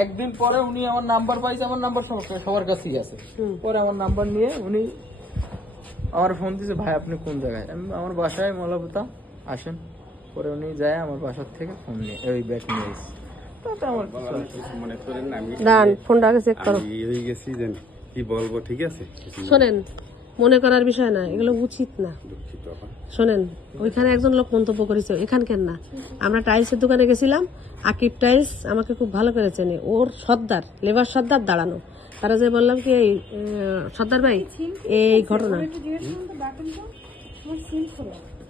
একদিন পরে উনি আমার নাম্বার পাইছে, আমার নাম্বার সবার কাছেই আছে। পরে আমার নাম্বার নিয়ে উনি আমার ফোন দিয়েছে, ভাই আপনি কোন জায়গায়? আমি আমার বাসায় মলাপুতা, আসেন। পরে উনি যায় আমার বাসার থেকে ফোন নিয়ে ওই ব্যাগ নিয়ে এসেছে। তাতে আমার মনে করেন আমি ফোনটা আগে চেক করো। হয়ে গেছি জানি কি বলবো, ঠিক আছে? শোনেন, মনে করার বিষয় না, এগুলো উচিত না। শোনেন, ওইখানে একজন লোক মন্তব্য করেছে, এখানকার না। আমরা টাইলসের দোকানে গেছিলাম, আকিব টাইলস আমাকে খুব ভালো করে চেনে। ওর সর্দার, লেবার সর্দার দাঁড়ানো। তারা যে বললাম কি এই সর্দার ভাই এই ঘটনা,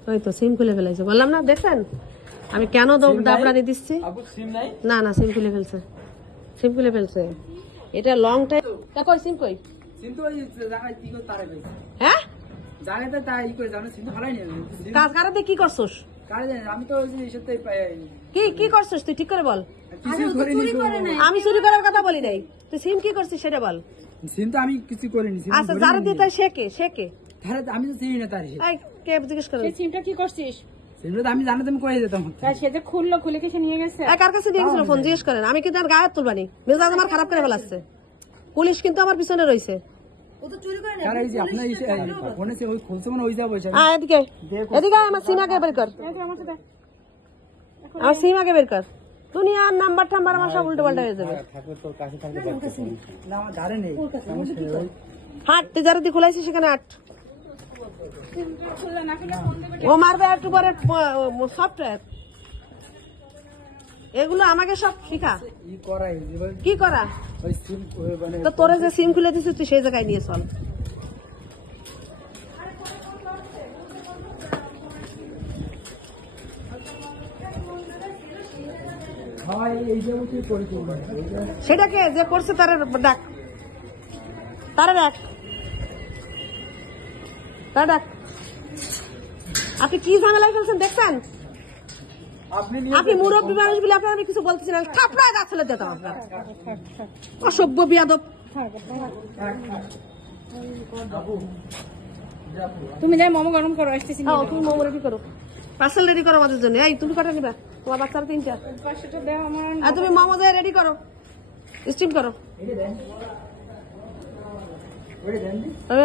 ওই তো সিম খুলে ফেলেছে। বললাম না, দেখেন আমি কেন দাবড়ানি দিচ্ছি। না না, সিম খুলে ফেলছে, সিম খুলে ফেলছে। এটা লং টাইম। কই সিম কই? হ্যাঁ কি করছোস? কি করছিস তুই? ঠিক করে বল। আমি চুরি করার কথা বলি নাই, তুই সিম কি করছিস সেটা বল। সিম তো আমি কিছু করিনি। আচ্ছা, যারা দিয়ে তাই সে কে? আমি তো চিনি না তার। কে জিজ্ঞেস করে সিমটা কি করছিস? সিমটা আমি জানাতে আমি করে যেতাম। সে যে খুলে কি সে নিয়ে গেছে? কার কাছে দিয়ে গেছিল ফোন জিজ্ঞেস করেন। আমি কিন্তু আর গায়ে হাত তুলবানি, মেজাজ আমার খারাপ করে ফেলাচ্ছে। পুলিশ কিন্তু আমার পিছনে রয়েছে। এদিকে আমার সিম আগে বের কর, আমার সিম আগে বের কর। দুনিয়ার নাম্বার টাম্বার আমার সব উল্টো পাল্টা হয়ে যাবে। হাট, তুই যারা দিয়ে খুলাইছিস সেখানে হাট। ও মারবে একটু পরে সফটওয়্যার। এগুলো আমাকে সব শিখা। কি করা? তো তোরে যে সিম খুলে দিছিস তুই সেই জায়গায় নিয়ে চল। সেটাকে যে করছে তার ডাক, তারা ডাক, তারা ডাক। আপনি কি ঝামেলায় ফেলছেন দেখছেন? আপনি মুরব্বী মানুষ বলে আপনার আমি কিছু বলতেছি না। থাপড়ায় গাছ ফেলে দিতাম আপনার। অসভ্য বিয়াদব। তুমি যাই মোমো গরম করো, আসতেছি। তুমি মোমো রেডি করো, পার্সেল রেডি করো আমাদের জন্য। এই তুমি কটা নিবা? তোমার বাচ্চার 3টা। আর তুমি মোমো যাই রেডি করো, স্টিম করো।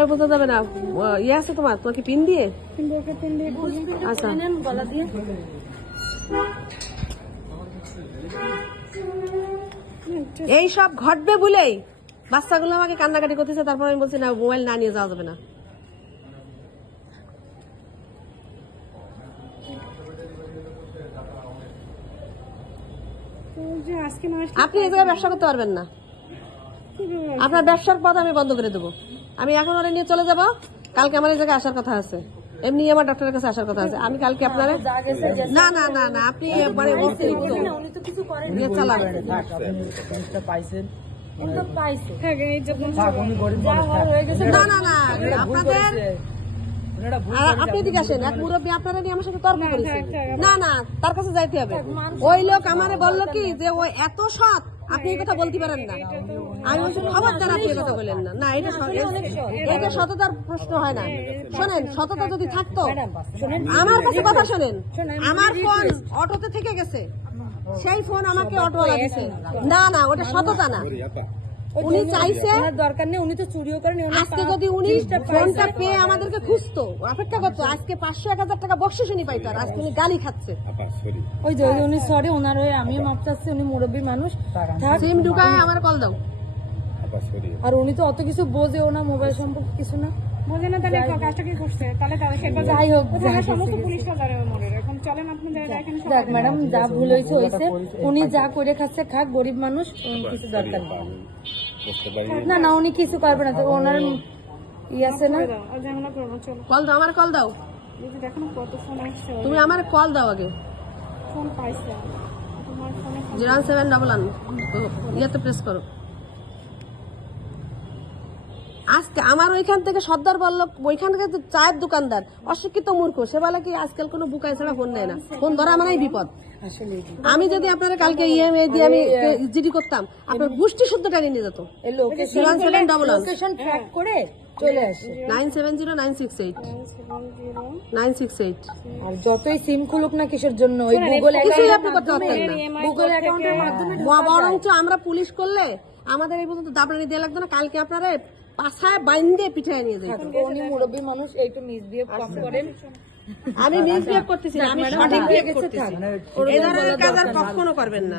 বোঝা যাবে না। ইয়ে আছে তোমার? তোমার কি পিন দিয়ে? আচ্ছা, গলা দিয়ে। এই সব ঘটবে বলেই বাচ্চাগুলো আমাকে কান্নাকাটি করতেছে। তারপর আমি বলছি না, মোবাইল না নিয়ে যাওয়া যাবে না। আপনি এই জায়গায় ব্যবসা করতে পারবেন না। আপনার ব্যবসার পথ আমি বন্ধ করে দেবো। আমি এখন ওরা নিয়ে চলে যাব। কালকে আমার এই জায়গায় আসার কথা আছে, এমনি আমার ডক্টরের কাছে আসার কথা আছে। আমি কালকে আপনার না না না না আপনি মানে চালাবেন। না না না আপনাদের আপনি এদিকে আসেন। এক মুরব্বী আপনারা নিয়ে আমার সাথে তর্ক করেছে। না না, তার কাছে যাইতে হবে। ওই লোক আমারে বললো কি যে ওই এত সৎ, আপনি এই কথা বলতে পারেন না। আমি বলছি খবরদার আপনি এই কথা বলেন না। না, এটা সততার প্রশ্ন হয় না। শোনেন, সততা যদি থাকতো আমার কাছে কথা শোনেন। আমার ফোন অটোতে থেকে গেছে, সেই ফোন আমাকে অটোওয়ালা দিছে। না না, ওটা সততা না। উনি চাইছে দরকার নেই, উনি তো চুরিও করেন। আজকে যদি উনি ফোনটা পেয়ে আমাদেরকে খুঁজতো, অপেক্ষা করতো, আজকে 500-1000 টাকা বকশিশ উনি পাইতো। আর আজকে উনি গালি খাচ্ছে। ওই যে উনি সরি, ওনার হয়ে আমিও মাপ চাচ্ছি। উনি মুরব্বী মানুষ, সিম ঢুকায় আমার কল দাও। আর উনি তো অত কিছু বোঝেও না, মোবাইল সম্পর্কে কিছু না বোঝে না। তাহলে কাজটা কি করছে? তাহলে যাই হোক, সমস্ত পুলিশরা ধরে মরে। এখন চলেন আপনি দেখ ম্যাডাম, যা ভুল হয়েছে হয়েছে। উনি যা করে খাচ্ছে খাক, গরিব মানুষ, কিছু দরকার নেই। না না, উনি কিছু করবে না। তো ওনার ই আছে না। কল দাও, আমার কল দাও। তুমি আমার কল দাও আগে। 0711 ইয়েতে প্রেস করো। আজকে আমার ওইখান থেকে সর্দার বলল, ওইখান থেকে চায়ের দোকানদার অশিক্ষিত মূর্খ, সে বলে কি আজকাল কোনো বুকাই ছাড়া ফোন নেয় না। ফোন ধরা মানেই বিপদ। আমি যদি আপনারা কালকে ইএমআই দিয়ে আমি জিডি করতাম, আপনার গোষ্ঠী শুদ্ধ টানিয়ে নিয়ে যেত। লোকেশন ট্র্যাক করে চলে আসে। 970968 আর যতই সিম খুলুক না কিসের জন্য, ওই গুগল কিছুই আপনি করতে পারতেন না। গুগল অ্যাকাউন্টের মাধ্যমে বরঞ্চ আমরা পুলিশ করলে আমাদের এই পর্যন্ত দাবরানি দেওয়া লাগতো না, কালকে আপনারা পাছায় বাইন্দে পিঠায় নিয়ে যাই। উনি মুরব্বী মানুষ, একটু মিসবিহেভ কম করেন। আমি মিসবিহেভ করতেছি না, আমি সঠিক বিহেভ করতেছি। থাক। এই ধরনের কাজ আর কখনো করবেন না।